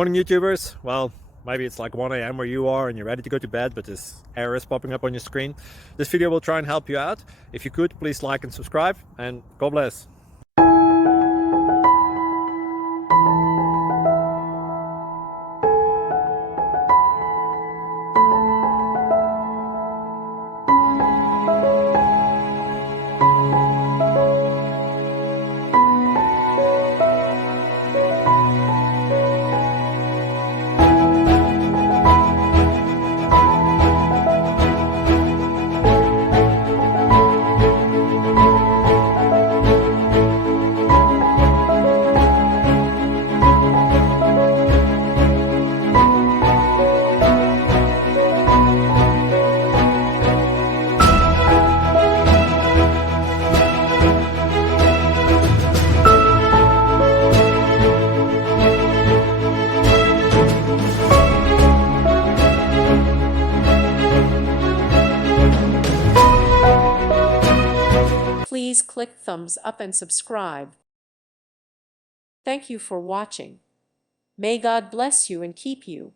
Morning YouTubers. Well, maybe it's like 1 a.m. where you are and you're ready to go to bed, but this error is popping up on your screen. This video will try and help you out. If you could, please like and subscribe, and God bless. Please click thumbs up and subscribe. Thank you for watching. May God bless you and keep you.